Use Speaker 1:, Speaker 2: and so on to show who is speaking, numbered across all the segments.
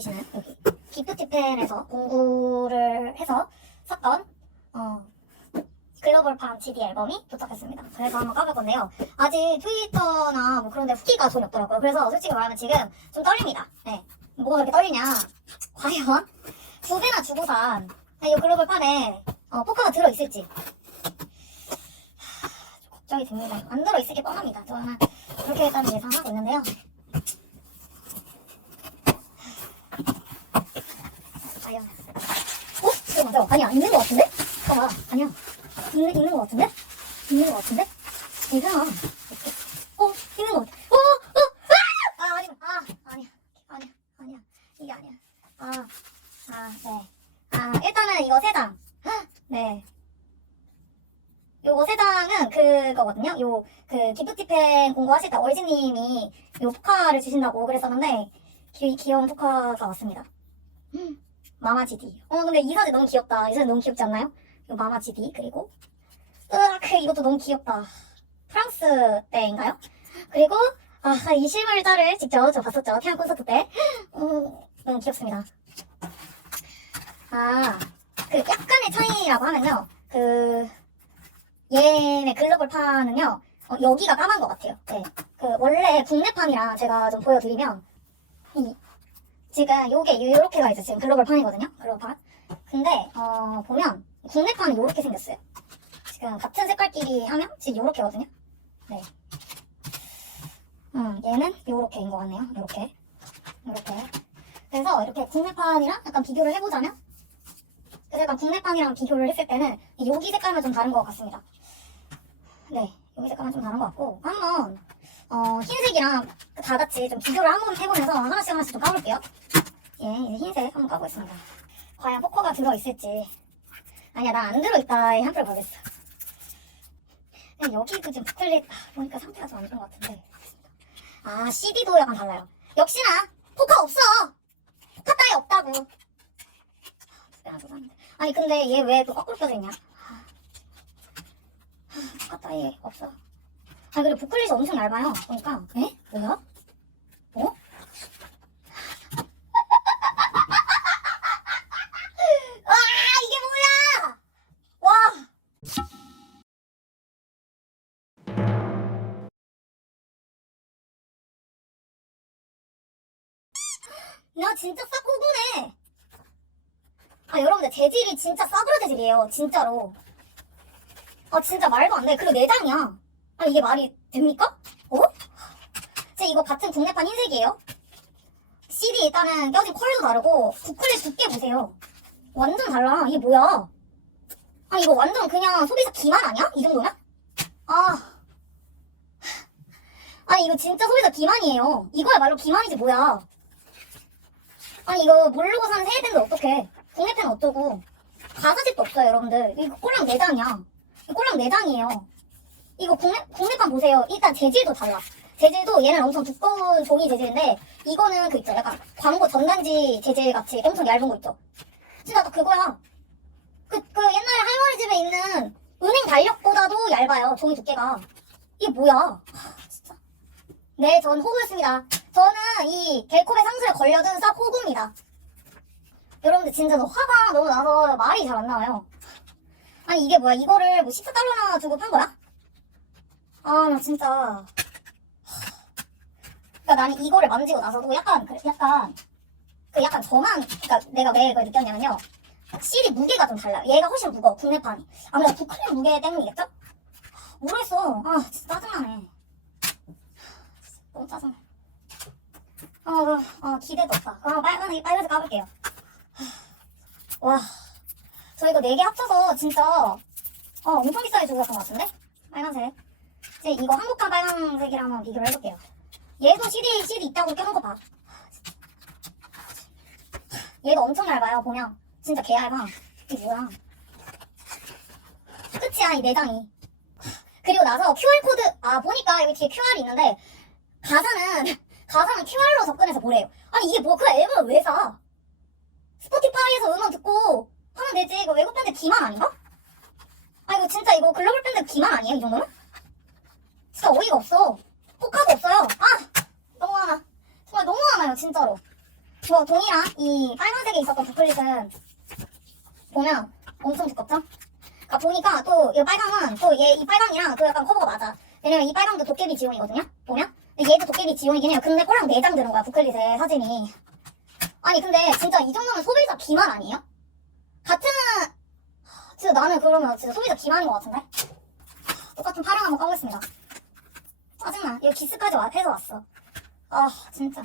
Speaker 1: 보이, 보이시나요? 여기 기프티펜에서 공구를 해서 샀던 어, 글로벌판 CD 앨범이 도착했습니다. 그래서 한번 까볼 건데요. 아직 트위터나 뭐 그런 데 후기가 전혀 없더라고요. 그래서 솔직히 말하면 지금 좀 떨립니다. 네. 뭐가 그렇게 떨리냐? 과연 두 배나 주고 산이 글로벌판에 어, 포카가 들어있을지 걱정이 됩니다. 안 들어있을 게 뻔합니다. 저는 그렇게 일단 예상하고 있는데요. 과연. 어? 잠깐만, 잠깐만. 아니야, 있는 것 같은데? 봐봐. 아니야. 있는, 있는 것 같은데? 있는 것 같은데? 이상아. 어? 있는 것 같아. 어? 어? 아! 아, 아니, 아, 아니야. 아니야, 아니야. 이게 아니야. 아, 아, 네. 아, 일단은 이거 세 장. 헉, 네. 요거 세 장은 그거거든요. 요 그 기프티펜 공부하실 때 얼지님이 요 포카를 주신다고 그랬었는데 귀, 귀여운 포카가 왔습니다. 음, 마마지디. 어 근데 이 사진 너무 귀엽다. 이 사진 너무 귀엽지 않나요? 요 마마지디 그리고 으악 이것도 너무 귀엽다. 프랑스 때인가요? 그리고 아 이 실물자를 직접 저 봤었죠. 태양 콘서트 때. 음, 너무 귀엽습니다. 아 그 약간의 차이라고 하면요. 그 얘네 글로벌 판은요 어, 여기가 까만 것 같아요. 네. 그 원래 국내판이랑 제가 좀 보여드리면 이 지금 요게 요렇게 가 있어 지금 글로벌 판이거든요. 글로벌 판. 근데 어 보면 국내 판은 요렇게 생겼어요. 지금 같은 색깔끼리 하면 지금 요렇게거든요. 네. 음 얘는 요렇게인 것 같네요. 요렇게 요렇게. 그래서 이렇게 국내판이랑 약간 비교를 해보자면 그래서 약간 국내판이랑 비교를 했을 때는 이 여기 색깔만 좀 다른 것 같습니다. 네, 여기 색깔은 좀 다른 것 같고 한번 어, 흰색이랑 다 같이 좀 비교를 한번 해보면서 하나씩 하나씩 좀 까볼게요. 예, 이제 흰색 한번 까보겠습니다. 과연 포커가 들어있을지 아니야 나 안 들어있다 한풀 보겠어. 여기 그 지금 부클릿 아, 보니까 상태가 좀 안 좋은 것 같은데 아 CD도 약간 달라요. 역시나 포카 없어. 포카 따위 없다고. 아. 아니 근데 얘 왜 또 거꾸로 껴져 있냐? 아까 얘 없어. 아 그리고 부클릿이 엄청 얇아요. 보니까. 에? 뭐야? 어? 와 이게 뭐야? 와. 나 진짜 싸구구네. 아 여러분들 재질이 진짜 싸구려 재질이에요. 진짜로. 아 진짜 말도 안 돼. 그리고 내장이야. 아 이게 말이 됩니까? 어? 제 이거 같은 국내판 흰색이에요. CD 일단은 껴진 컬도 다르고 부클릿 두께 보세요. 완전 달라. 이게 뭐야? 아 이거 완전 그냥 소비자 기만 아니야? 이 정도면? 아. 아니 이거 진짜 소비자 기만이에요. 이거야말로 기만이지 뭐야. 아니 이거 모르고 산 세대인데 어떡해. 국내판 어쩌고. 가사집도 없어요 여러분들. 이거 꼴랑 내장이야. 꼴랑 내장이에요. 이거 국내, 국내판 보세요. 일단 재질도 달라. 재질도 얘는 엄청 두꺼운 종이 재질인데 이거는 그 있죠. 약간 광고 전단지 재질 같이 엄청 얇은 거 있죠. 진짜 딱 그거야. 그, 그 옛날에 할머니 집에 있는 은행 달력보다도 얇아요. 종이 두께가. 이게 뭐야. 하, 진짜. 네, 전 호구였습니다. 저는 이 갤콤의 상술에 걸려든 싹 호구입니다. 여러분들 진짜 너 화가 너무 나서 말이 잘 안 나와요. 아니 이게 뭐야 이거를 뭐 14달러나 주고 판 거야? 아 나 진짜. 그니까 나는 이거를 만지고 나서도 약간 그 약간 그 약간 저만 그니까 내가 왜 그걸 느꼈냐면요. CD 무게가 좀 달라요. 얘가 훨씬 무거워 국내판이. 아무래도 부클린 무게 때문이겠죠? 모르겠어. 아 진짜 짜증나네. 너무 짜증나. 아, 그, 아 기대도 없다. 아 빨간, 빨간색 까볼게요. 와. 저 이거 네개 합쳐서 진짜 어, 엄청 비싸게 주고 샀던 것 같은데? 빨간색. 이제 이거 한국판 빨간색이랑 한번 비교를 해볼게요. 얘도 CD, CD 있다고 껴놓은 거 봐. 얘도 엄청 얇아요, 보면. 진짜 개알바. 이게 뭐야. 끝이야, 이 내장이. 그리고 나서 QR코드, 아, 보니까 여기 뒤에 QR이 있는데, 가사는, 가사는 QR로 접근해서 보래요. 아니, 이게 뭐, 그 앨범을 왜 사? 스포티파이에서 음원 듣고 하면 되지. 이거 외국 밴드 기만 아닌가? 아, 이거 진짜 이거 글로벌 밴드 기만 아니에요, 이 정도면? 진짜 어이가 없어. 포카도 없어요. 아! 너무 하나. 정말 너무 하나요, 진짜로. 저 동이랑 이 빨간색에 있었던 부클릿은 보면 엄청 두껍죠? 그러니까 보니까 또 이 빨강은 또 얘 이 빨강이랑 또 약간 커버가 맞아. 왜냐면 이 빨강도 도깨비 지용이거든요. 보면 얘도 도깨비 지용이긴 해요. 근데 꼴랑 4장 들은 거야 부클릿에 사진이. 아니 근데 진짜 이 정도면 소비자 기만 아니에요? 같은 진짜 나는 그러면 진짜 소비자 기만인 것 같은데? 똑같은 파랑 한번 까보겠습니다. 이거 기스까지 와, 해서 왔어. 아 진짜.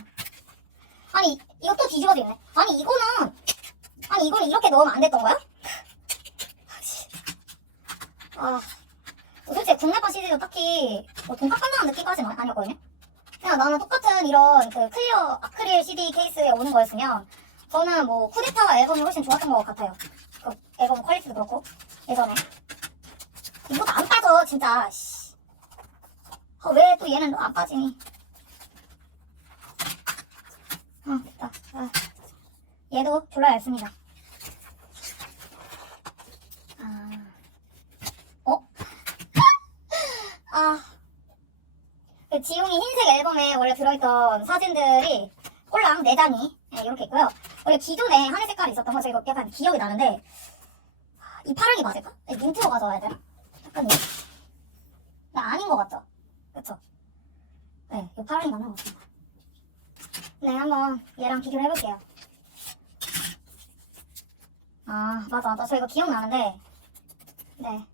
Speaker 1: 아니 이것도 뒤집어져 있네. 아니 이거는 아니 이거는 이렇게 넣으면 안 됐던 거야? 아, 솔직히 국내판 시리즈 딱히 뭐 돈값 한다는 느낌까지는 아니었거든요. 그냥 나는 똑같은 이런 그 클리어 아크릴 CD 케이스에 오는 거였으면 저는 뭐 쿠데타 앨범이 훨씬 좋았던 것 같아요. 그 앨범 퀄리티도 그렇고 예전에 이것도 안 빠져 진짜. 씨. 아, 왜또 얘는 안 빠지니? 아 됐다. 아, 얘도 졸라 얇습니다. 아. 어? 아. 그 지용이 흰색 앨범에 원래 들어있던 사진들이 꼴랑 4장이 네, 이렇게 있고요. 원래 기존에 하늘 색깔이 있었던 거 제가 약간 기억이 나는데 이 파랑이 맞을까? 네, 민트로 가져와야 되나? 약간 네, 아닌 것 같죠? 그쵸? 네, 이 파랑이 맞는 것 같습니다. 네, 한번 얘랑 비교를 해볼게요. 아, 맞아, 맞아. 저 이거 기억나는데 네.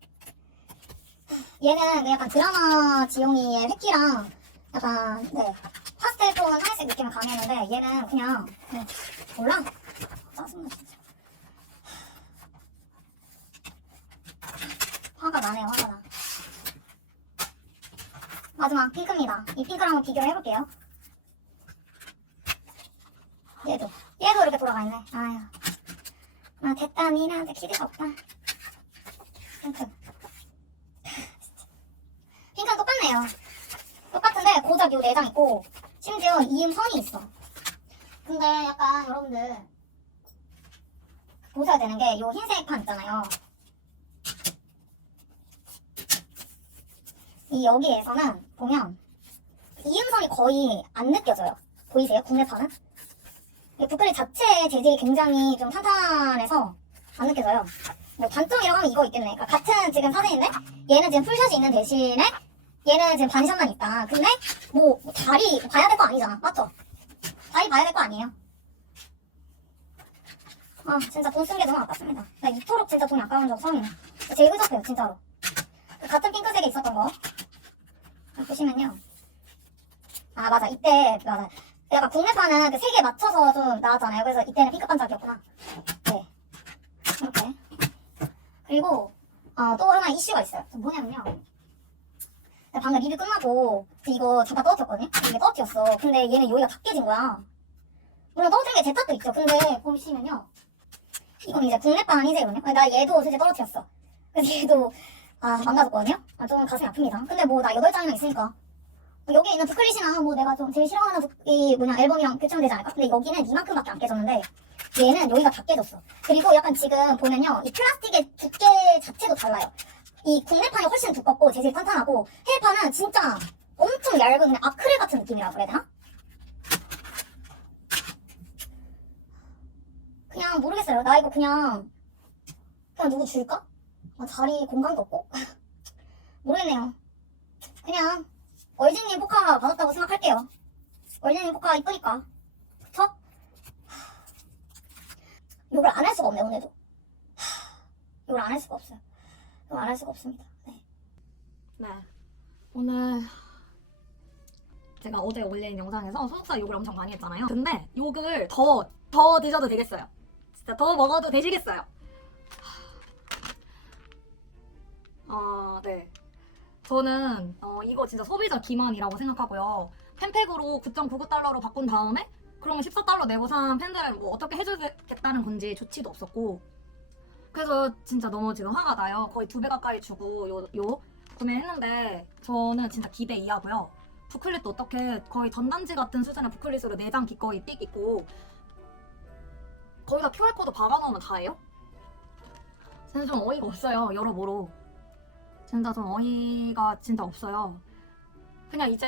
Speaker 1: 얘는 그 약간 드라마 지용이의 획기랑 약간 네 파스텔 톤 하늘색 느낌을 가미했는데 얘는 그냥 네, 몰라 짜증나 진짜 화가 나네요 화가 나 마지막 핑크입니다. 이 핑크랑 비교를 해볼게요. 얘도. 얘도 이렇게 돌아가 있네. 아휴. 아 됐다 니나한테 기대가 없다. 핑크. 핑크는 똑같네요. 똑같은데 고작 요 내장 있고 심지어 이음선이 있어. 근데 약간 여러분들 보셔야 되는 게 요 흰색 판 있잖아요. 이 여기에서는 보면 이음선이 거의 안 느껴져요. 보이세요? 국내판은? 이 부클릿 자체 재질이 굉장히 좀 탄탄해서 안 느껴져요. 뭐 단점이라고 하면 이거 있겠네. 그러니까 같은 지금 사진인데 얘는 지금 풀샷이 있는 대신에 얘는 지금 반샷만 있다. 근데 뭐, 뭐 다리 봐야 될 거 아니잖아. 맞죠? 다리 봐야 될 거 아니에요. 아 진짜 돈 쓴 게 너무 아깝습니다. 나 이토록 진짜 돈이 아까운 적 처음이네. 제일 흐적해요 진짜로. 그 같은 핑크색에 있었던 거 보시면요. 아 맞아 이때 맞아. 약간 국내판은 그 색에 맞춰서 좀 나왔잖아요. 그래서 이때는 핑크 반짝이었구나. 네. 이렇게. 그리고 어, 또 하나 이슈가 있어요. 또 뭐냐면요. 방금 리뷰 끝나고 이거 잠깐 떨어뜨렸거든요? 이게 떨어뜨렸어. 근데 얘는 여기가 다 깨진 거야. 물론 떨어뜨린 게 제 탓도 있죠. 근데 보시면요. 이건 이제 국내판 흰색이거든요. 나 얘도 솔직히 떨어뜨렸어. 그래서 얘도 아 망가졌거든요. 아, 좀 가슴이 아픕니다. 근데 뭐나 8장이나 있으니까 여기 있는 부클릿이랑 뭐 내가 좀 제일 싫어하는 부- 이 뭐냐 앨범이랑 교체면 되지 않을까? 근데 여기는 이만큼밖에 안 깨졌는데 얘는 여기가 다 깨졌어. 그리고 약간 지금 보면요. 이 플라스틱의 두께 자체도 달라요. 이 국내판이 훨씬 두껍고 재질이 탄탄하고 해외판은 진짜 엄청 얇은 그냥 아크릴 같은 느낌이라고 그래야 되나? 그냥 모르겠어요. 나 이거 그냥 그냥 누구 줄까? 아, 자리 공간도 없고 모르겠네요. 그냥 얼진님 포카 받았다고 생각할게요. 얼진님 포카 이쁘니까 그쵸? 욕을 안 할 수가 없네 오늘도. 욕을 안 할 수가 없어요. 욕을 안 할 수가 없습니다. 네.
Speaker 2: 네. 오늘 제가 어제 올린 영상에서 소속사 욕을 엄청 많이 했잖아요. 근데 욕을 더, 더 드셔도 되겠어요. 진짜 더 먹어도 되시겠어요. 어, 네. 저는 어, 이거 진짜 소비자 기만이라고 생각하고요. 팬팩으로 9.99달러로 바꾼 다음에 그러면 14달러 내고 산 팬들은 뭐 어떻게 해주겠다는 건지 조치도 없었고 그래서 진짜 너무 지금 화가 나요. 거의 두 배 가까이 주고 요, 요 구매했는데 저는 진짜 기대 이하고요. 부클릿도 어떻게 거의 전단지 같은 수준의 부클릿으로 내장 기꺼이 띡 있고 거기다 QR코드 박아놓으면 다예요? 진짜 좀 어이가 없어요. 여러모로. 진짜 좀 어이가 진짜 없어요. 그냥 이제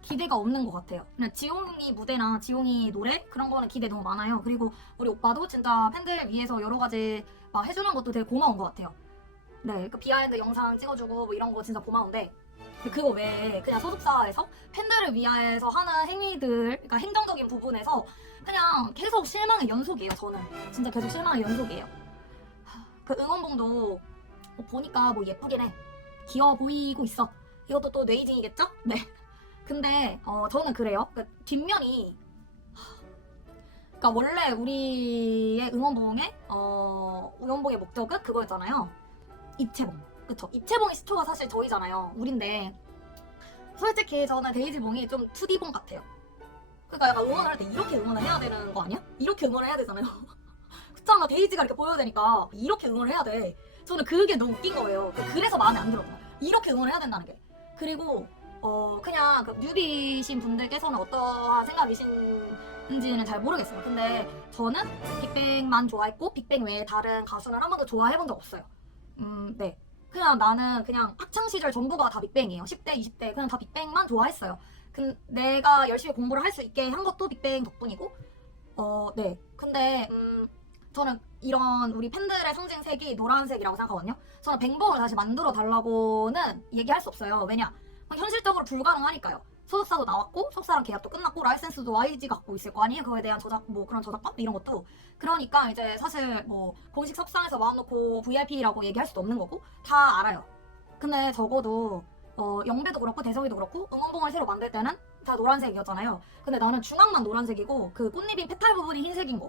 Speaker 2: 기대가 없는 것 같아요. 그냥 지용이 무대나 지용이 노래 그런 거는 기대 너무 많아요. 그리고 우리 오빠도 진짜 팬들 위해서 여러 가지 막 해주는 것도 되게 고마운 것 같아요. 네, 그 비하인드 영상 찍어주고 뭐 이런 거 진짜 고마운데 그거 외에 그냥 소속사에서 팬들을 위해서 하는 행위들, 그러니까 행정적인 부분에서 그냥 계속 실망의 연속이에요. 저는 진짜 계속 실망의 연속이에요. 하, 그 응원봉도 뭐 보니까 뭐 예쁘긴 해. 귀여워 보이고 있어. 이것도 또 뇌이징이겠죠? 네. 근데 어, 저는 그래요. 그 뒷면이 그러니까 원래 우리의 응원봉의 어, 응원봉의 목적은 그거였잖아요. 입체봉. 그쵸? 입체봉의 시초가 사실 저희잖아요. 우린데 솔직히 저는 데이지봉이 좀 2D봉 같아요. 그러니까 약간 응원을 할 때 이렇게 응원을 해야 되는 거 아니야? 이렇게 응원을 해야 되잖아요. 그렇잖아 데이지가 이렇게 보여야 되니까 이렇게 응원을 해야 돼. 저는 그게 너무 웃긴 거예요. 그래서 마음에 안 들었어요. 이렇게 응원을 해야 된다는 게. 그리고 어 그냥 그 뉴비신 분들께서는 어떠한 생각이신지는 잘 모르겠어요. 근데 저는 빅뱅만 좋아했고 빅뱅 외에 다른 가수는 한 번도 좋아해본 적 없어요. 음, 네. 그냥 나는 그냥 학창 시절 전부가 다 빅뱅이에요. 10대, 20대 그냥 다 빅뱅만 좋아했어요. 근 내가 열심히 공부를 할 수 있게 한 것도 빅뱅 덕분이고, 어, 네. 근데 음, 저는 이런 우리 팬들의 상징 색이 노란색이라고 생각하거든요. 저는 뱅봉을 다시 만들어 달라고는 얘기할 수 없어요. 왜냐? 현실적으로 불가능하니까요. 소속사도 나왔고 소속사랑 계약도 끝났고 라이센스도 YG 갖고 있을 거 아니에요. 그거에 대한 저작 뭐 그런 저작권 이런 것도 그러니까 이제 사실 뭐 공식 석상에서 마음 놓고 VIP라고 얘기할 수도 없는 거고 다 알아요. 근데 적어도 어, 영배도 그렇고 대성이도 그렇고 응원봉을 새로 만들 때는 다 노란색이었잖아요. 근데 나는 중앙만 노란색이고 그 꽃잎인 페탈 부분이 흰색인 거.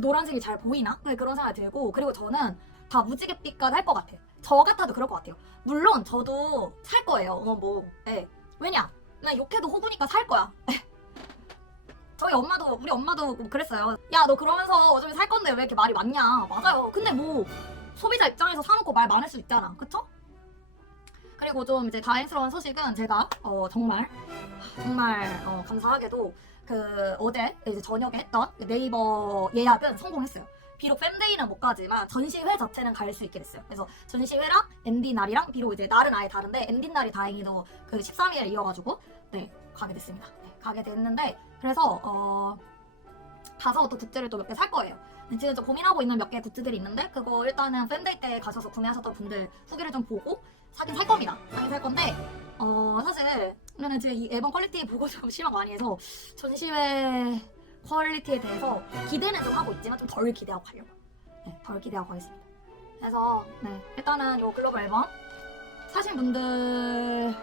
Speaker 2: 노란색이 잘 보이나? 네, 그런 생각이 들고 그리고 저는 다 무지갯빛깔 할 것 같아요. 저 같아도 그럴 것 같아요. 물론 저도 살 거예요. 응원봉. 네. 왜냐? 나 욕해도 호구니까 살 거야. 저희 엄마도 우리 엄마도 그랬어요. 야 너 그러면서 어차피 살 건데 왜 이렇게 말이 많냐? 맞아요. 근데 뭐 소비자 입장에서 사놓고 말 많을 수 있잖아. 그쵸? 그리고 좀 이제 다행스러운 소식은 제가 어, 정말 정말 어, 감사하게도 그 어제 이제 저녁에 했던 그 네이버 예약은 성공했어요. 비록 팬데이는 못 가지만 전시회 자체는 갈 수 있게 됐어요. 그래서 전시회랑 엔디 날이랑 비록 이제 날은 아예 다른데 엔디 날이 다행히도 그 13일에 이어가지고 네 가게 됐습니다. 네, 가게 됐는데 그래서 어 가서 또 굿즈를 또 몇 개 살 거예요. 지금 좀 고민하고 있는 몇 개 굿즈들이 있는데 그거 일단은 팬데이 때 가셔서 구매하셨던 분들 후기를 좀 보고 사긴 살 겁니다. 사긴 살 건데 어 사실 저는 지금 이 앨범 퀄리티 보고 좀 실망 많이 해서 전시회 퀄리티에 대해서 기대는 좀 하고 있지만 좀 덜 기대하고 가려고. 네, 덜 기대하고 가겠습니다. 그래서 네, 일단은 요 글로벌 앨범 사신 분들은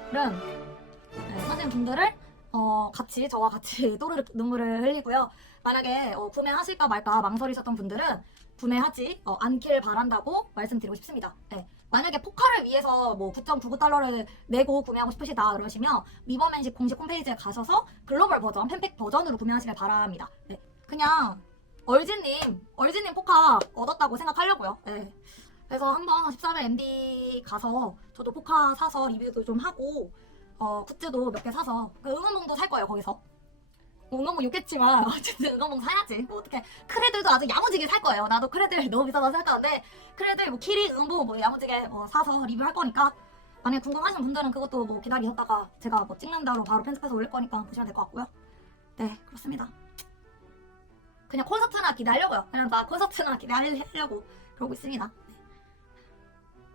Speaker 2: 네, 사신 분들을 어, 같이 저와 같이 또르르 눈물을 흘리고요. 만약에 어, 구매하실까 말까 망설이셨던 분들은 구매하지 어, 않길 바란다고 말씀드리고 싶습니다. 네. 만약에 포카를 위해서 뭐 9.99달러를 내고 구매하고 싶으시다 그러시면 미버맨십 공식 홈페이지에 가셔서 글로벌 버전, 팬팩 버전으로 구매하시길 바랍니다. 네. 그냥 얼진님, 얼진님 포카 얻었다고 생각하려고요. 네. 그래서 한번 13일 MD 가서 저도 포카 사서 리뷰도 좀 하고 어, 굿즈도 몇 개 사서 그 응원봉도 살 거예요 거기서. 응원봉 욕했지만 어쨌든 응원봉 사야지. 뭐 어떻게 크레들도 아주 야무지게 살 거예요. 나도 크레들 너무 비싸서 살 건데 크레들 뭐 키리 응원봉 뭐 야무지게 어, 사서 리뷰할 거니까 만약에 궁금하신 분들은 그것도 뭐 기다리셨다가 제가 뭐 찍는 대로 바로 편집해서 올릴 거니까 보시면 될 것 같고요. 네 그렇습니다. 그냥 콘서트나 기대하려고요. 그냥 나 콘서트나 기대하려고 그러고 있습니다. 네.